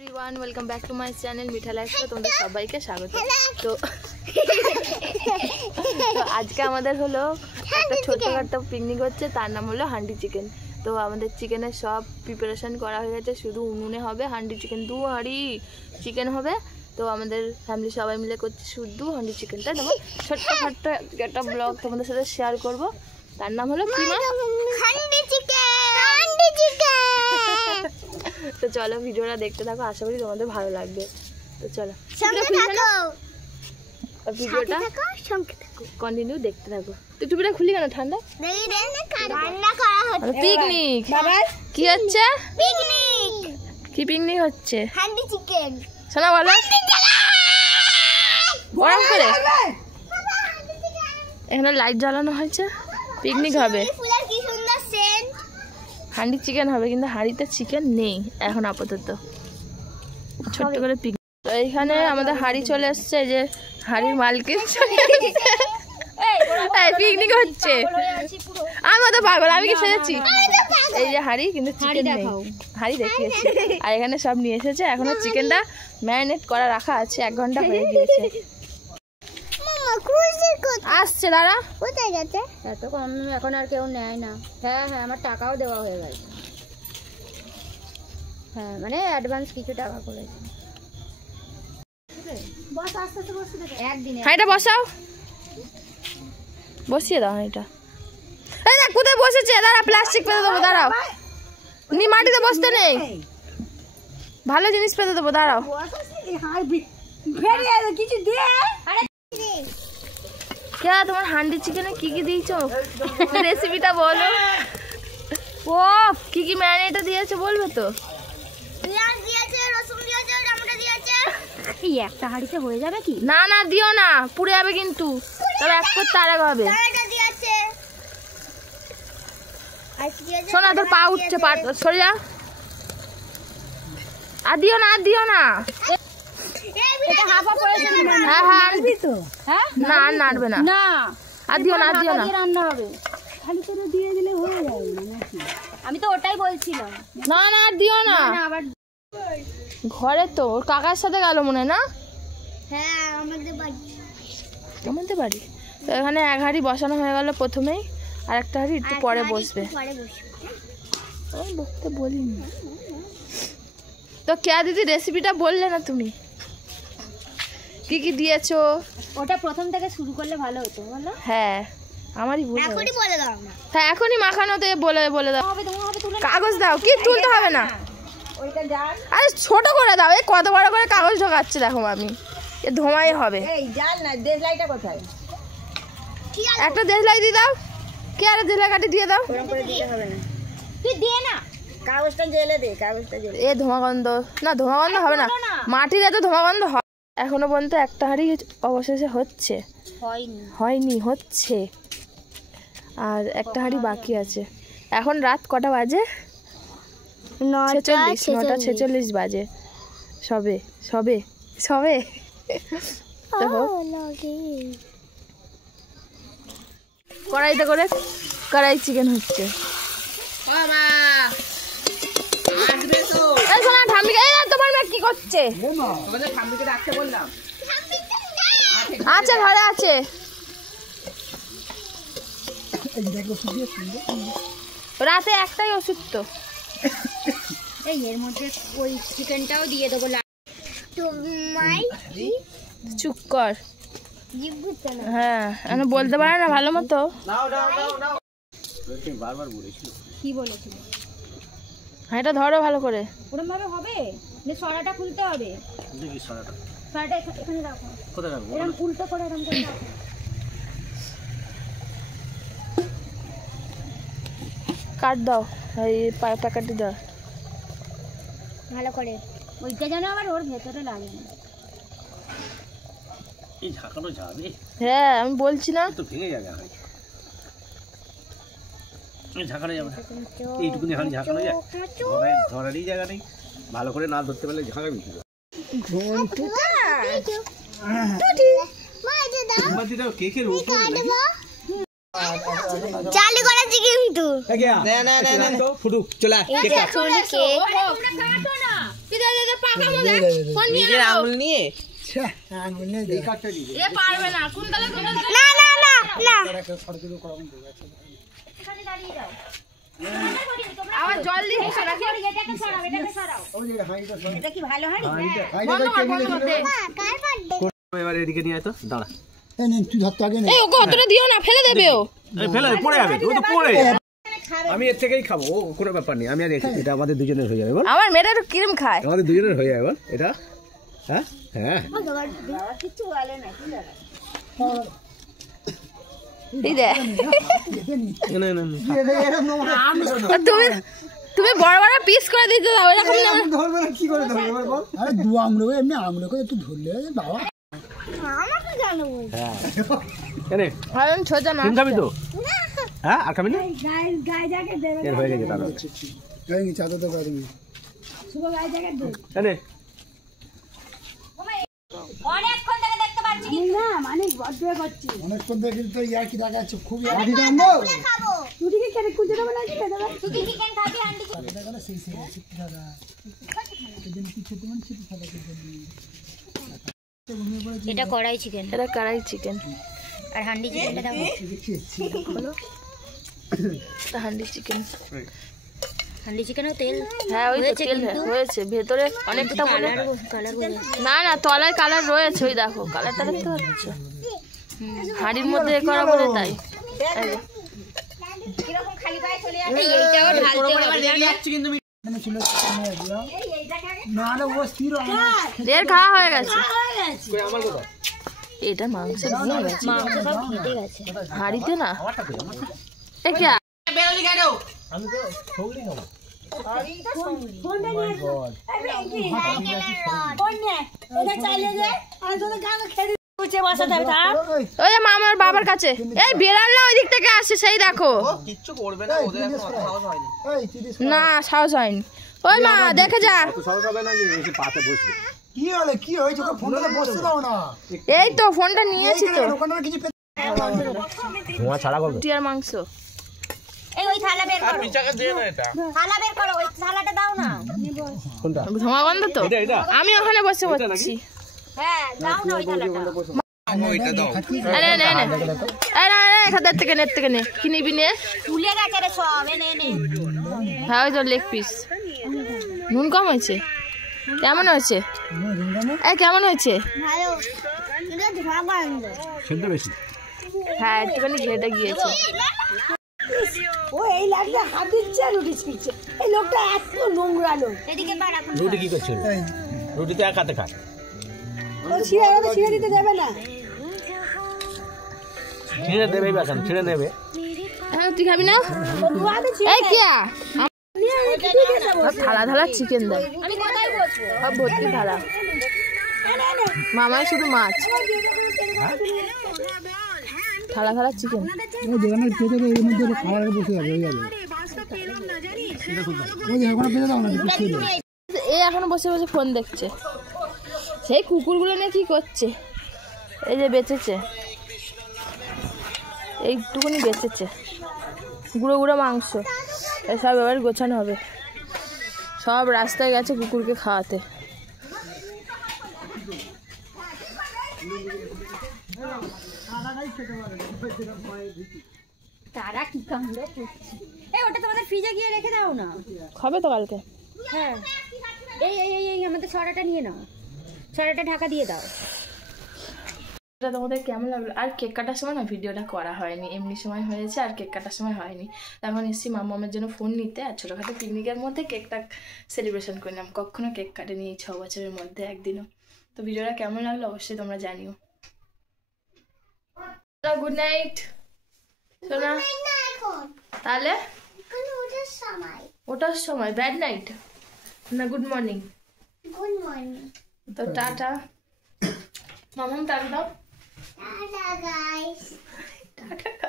Everyone welcome back to my channel मीठा life में तुम्हारे सबाइके स्वागत। तो आज के आमादेर हलो একটা ছোটখাটো পিকনিক হচ্ছে, তার নাম হলো হান্ডি চিকেন। তো আমাদের চিকেনের সব প্রিপারেশন করা হয়ে গেছে, শুধু উনুনে হবে হান্ডি চিকেন। 2 হাঁড়ি চিকেন হবে। তো আমাদের ফ্যামিলি সবাই মিলে করছে শুধু হান্ডি চিকেন। তাই তোমার ছোট্টখাটো একটা ব্লগ তোমাদের সাথে শেয়ার করব, তার নাম হলো হান্ডি চিকেন। হান্ডি চিকেন। তো চলো ভিডিওটা দেখতে থাকো, আশা করি তোমাদের ভালো লাগবে। তো চলো ভিডিওটা কন্টিনিউ দেখতে থাকো। তো টুপিটা খুলি কেন? ঠান্ডা পিকনিক কি হচ্ছে? কি পিকনিক হচ্ছে? হান্ডি চিকেন। শোনা বলো গরম করে এখানে লাইট জ্বালানো হয়েছে, পিকনিক হবে, হান্ডি চিকেন হবে। কিন্তু হাঁড়িতে চিকেন নেই এখন আপাতত, ছোট্ট করে পিকনিক। তো এইখানে আমাদের হাঁড়ি চলে এসছে, এই যে হাঁড়ির মালিকের পিকনিক হচ্ছে। আমি তো পাগল, আমি কি সেজেছি? এই যে হাঁড়ি, কিন্তু চিকেন নেই। হাঁড়ি দেখিয়েছি, আর এখানে সব নিয়ে এসেছে। এখনো চিকেনটা ম্যারিনেট করা রাখা আছে, 1 ঘন্টা হয়ে গিয়েছে। আসছে দাঁড়া। কোথায় গেছে? এত কম এখন আর কেউ নেয় না। হ্যাঁ হ্যাঁ, আমার টাকাও দেওয়া হয়ে গেছে। হ্যাঁ মানে অ্যাডভান্স কিছু টাকা করেছে। বস আস্তে আস্তে বসে দেখো একদিনে। হাঁড়িটা বসাও, বসিয়ে দাও হাঁড়িটা। এই দেখ কোথায় বসেছে, দাঁড়া প্লাস্টিক পেতে দেবো, দাঁড়াও। নি মাটিতে বসতে নেই, ভালো জিনিস পেতে দেবো, দাঁড়াও। কিছু দিয়ে কে তোমার হান্ডি চিকেনে কি কি দিয়েছো? রেসিপিটা বলো। ও কি কি ম্যারিনেটে দিয়েছে বলবে তো? পেঁয়াজ দিয়েছে, রসুন দিয়েছে, টমেটো দিয়েছে। এই একটা হাঁড়িতে হয়ে যাবে কি? না না দিও না, পুড়ে যাবে কিন্তু। তবে এক করতে আর হবে। টমেটো দিয়েছে। আর কি দিয়েছে? শোনা তোর পা উঠছে, পা সরে যা। আর দিও না, আর দিও না। এটা হাফা পড়েছে না? হ্যাঁ হ্যাঁ তো হ্যাঁ না আর নাড়বে না। না আর দিও না, আর দিও না। রান্না হবে, খালি করে দিয়ে দিলে হয়ে যাবে নাকি? আমি তো ওটাই বলছিলাম। না না আর দিও না। আবার ঘরে তো ওর কাকার সাথে গেল মনে হয় না? হ্যাঁ আমাদের বাড়ি। আমাদের বাড়ি। তো এখানে 1 হাঁড়ি বসানো হয়ে গেল প্রথমেই, আর একটা হাঁড়ি একটু পরে বসবে। পরে বসবে। আমি বলতে বলিনি তো। কে দিদি রেসিপিটা বললে না তুমি, কি কি দিয়েছো? ওটা প্রথম থেকে শুরু করলে ভালো হতো বলো। হ্যাঁ আমারই ভুল। এখনই বলে দাও না। হ্যাঁ এখনই মাখানোতে বলে দাও। হবে তোমার হবে তুলে কাগজ দাও, কি তুলতে হবে না। ওইটা জান। আরে ছোট করে দাও, এই কত বড় করে কাগজ ঢোকাচ্ছে দেখো আমি, এ ধোঁয়াই হবে। এই জান না দেশলাইটা কোথায়? একটা দেশলাই দিয়ে দাও। কে আরে দেশলাই কাটি দিয়ে দাও। গরম করে দিতে হবে না, তুই দিয়ে না। কাগজটা জেলে দে, কাগজটা জেলে। এ ধোঁয়াগন্ধ না, ধোঁয়াগন্ধ হবে না, মাটির এত ধোঁয়াগন্ধ হয়। এখনো পর্যন্ত একটা হাঁড়ি অবশেষে হচ্ছে, হয়নি হচ্ছে, আর একটা হাঁড়ি বাকি আছে। এখন রাত কটা বাজে? 9:46 বাজে। সবে সবে সবে দেখো কড়াইতে করে কড়াই চিকেন হচ্ছে। তোমার মেয়ে কি করছে? আছে ঘরে আছে। রাতে একটাই ওষুধ তো। এই এর মধ্যে ওই চিকেনটাও দিয়ে দেবো। তোমায় চুপ কর। জিভুতে না। হ্যাঁ আমি বলতে পারে না ভালো মতো। কি বলেছিল? হ্যাঁ এটা ধরো ভালো করে। ওরকম ভাবে হবে যে সরাটা খুলতে হবে। সরাটা এখানে রাখো। কোথায় রাখবো? এরকম উল্টো করে এরকম করে রাখো। কাট দাও, এই প্যাকেটটি দাও ভালো করে, ওইটা যেন আবার ওর ভেতরে লাগে না। এই ঝাঁকানো যাবে? হ্যাঁ আমি বলছি না তো ভেঙে যাবে। ঝাঁকানো যাবে, এইটুকুনি হাঁড়ি ঝাঁকানো যায়? ধরারই জায়গা নেই, ভালো করে না ধরতে পারলে ঝাঁকাবি কি? কেকের উপর চালু করেছি কিন্তু ফুটুক চলে এখন কেক কামড় দেয় ফোন নিয়ে নিজের আঙুল নিয়ে এ পারবে না কোন তালে কোন না না না না এখানে দাঁড়িয়ে যাও আবার জল দিয়ে সরাও এটাকে সরাও এটা কি ভালো হাড়ি দে কার বার্থডে এবার এদিকে নিয়ে আয় তো দাঁড়া তুই ধরতে আগে এই ওকে অতটা দিও না ফেলে দেবে ও এই ফেলে দে, পড়ে যাবে ও তো পড়ে আমি এর থেকেই খাবো ও কোনো ব্যাপার নেই আমি আর এটা আমাদের দুজনের হয়ে যাবে বল আমার মেয়েটা তো ক্রিম খায় আমাদের দুজনের হয়ে যাবে বল এটা হ্যাঁ হ্যাঁ কিছু বলে না কি দাঁড়া এই দে না না না তুমি তুমি বড় বড় পিস করে দিতে দাও এরকম না ধরবে না কি করে ধরবে বল আরে দু আঙুল এমনি আঙুল করে একটু ধরলে বাবা আমাকে জানাবো হ্যাঁ এনে আমি ছোট না তিন খাবি তো হ্যাঁ আর খাবি না গায়ে জ্যাকেট দেবে এর হয়ে গেছে তাহলে এই চাদর তো করে শুভ গায়ে জ্যাকেট দেবে এনে অনেকক্ষণ থেকে দেখতে পাচ্ছি না মানে বড্ড করছি অনেকক্ষণ দেখি তো ইয়ার কি দেখা যাচ্ছে খুব ইয়ার জানবো খাবো তুই কি কেন খুঁজে দেবে না কি দেবে তুই কি কেন খাবি আন্টি এটা করে সেই সেই চিপি দাদা এদিন কি ছোট মান চিপি খাওয়া করতে এটা কড়াই চিকেন এটা কড়াই চিকেন আর হান্ডি চিকেনটা দাও বলো এটা হান্ডি চিকেন হান্ডি চিকেনও তেল হ্যাঁ ওই তো তেল হয়েছে ভেতরে অনেকটা মনে কালার না না তলায় কালার রয়েছে ওই দেখো কালারটা দেখতে পাচ্ছ হাঁড়ির মধ্যে এ করা বলে তাই এই যে। কিরকম খালি পায়ে চলে যাচ্ছে এইটাও ঢালতে হবে মানে ছিল না না ও স্থির এর খাওয়া হয়ে গেছে কই আমার কথা এটা মাংস দিয়ে গেছে মাংস সব ঘেটে গেছে হাঁড়িতে না আমারটা কই আমার এ কে আমি তো সৌলি না ফোনটা নিয়ে আসো ফোন নে এটা চাইলে যে আর তোদের গান খেতে উঠে বসাতে হবে তার ওই যে মামার বাবার কাছে এই বেড়াল না ওই দিক থেকে আসছে সেই দেখো কিচ্ছু করবে না ওদের এখন সাহস হয়নি এই তুই না সাহস হয়নি ওই মা দেখে যা তো সহজ হবে না যে এসে পাতে বসবে কি হলো কি হয়েছে তো ফোনটা বসতে দাও না এই তো ফোনটা নিয়েছি তো দোকানের কিছু ধোঁয়া ছাড়া করবে টিয়ার মাংস এই ওই থালা বের করো পিচাকে দে না এটা থালা বের করো ওই থালাটা দাও না কোনটা ধোঁয়া গন্ধ তো এটা এটা আমি ওখানে বসে বসছি হ্যাঁ দাও না ওই থালাটা ওইটা দাও আরে নে নে আরে আরে খাদার থেকে নেট থেকে নে কি নিবি নে ভুলে গেছে রে সব এনে এনে হ্যাঁ ওই তো লেগ পিস নুন কম হয়েছে কেমন হয়েছে এই কেমন হয়েছে ভালো এটা ধোয়া বন্ধ সেদ্ধ বেশি হ্যাঁ একটুখানি ঘেটে গিয়েছে ও এই লাগবে হাত দিচ্ছে আর রুটি ছিঁড়ছে এই লোকটা এত নোংরা লোক এদিকে বার এখন রুটি কি করছে রুটি তো এক হাতে খায় ও ছিঁড়ে দিতে দেবে না ছিঁড়ে দেবে এখন ছিঁড়ে নেবে হ্যাঁ তুই খাবি না এই কিয়া থালা থালা চিকেন দেয় আমি কোথায় বসবো সব ভর্তি থালা মামাই শুধু মাছ থালা থালা চিকেন যেখানে খেতে এর মধ্যে খাবার বসে যাবে হয়ে যাবে ওই যে এখন পেয়ে দাও না কিছু ছিল এ এখনো বসে বসে ফোন দেখছে সেই কুকুরগুলো নিয়ে কি করছে এই যে বেঁচেছে এইটুকুনি বেঁচেছে গুঁড়ো গুঁড়ো মাংস এসব এবার গোছানো হবে সব রাস্তায় গেছে কুকুরকে খাওয়াতে তারা কি কামড়ে করছে এই ওটা তোমাদের ফ্রিজে গিয়ে রেখে দাও না খাবে তো কালকে হ্যাঁ এই এই এই এই আমাদের ছড়াটা নিয়ে নাও ছড়াটা ঢাকা দিয়ে দাও এটা তোমাদের কেমন লাগলো আর কেক কাটার সময় না ভিডিওটা করা হয়নি এমনি সময় হয়েছে আর কেক কাটার সময় হয়নি তখন এসেছি মামামের জন্য ফোন নিতে আর ছোটোখাটো পিকনিকের মধ্যে কেকটা সেলিব্রেশন করলাম কখনো কেক কাটেনি এই 6 বছরের মধ্যে একদিনও তো ভিডিওটা কেমন লাগলো অবশ্যই তোমরা জানিও গুড নাইট সোনা এখন তাহলে এখন ওটার সময় ওটার সময় ব্যাড নাইট না গুড মর্নিং গুড মর্নিং তো টাটা মামাম টাটা দাও টাটা গাইস টাটা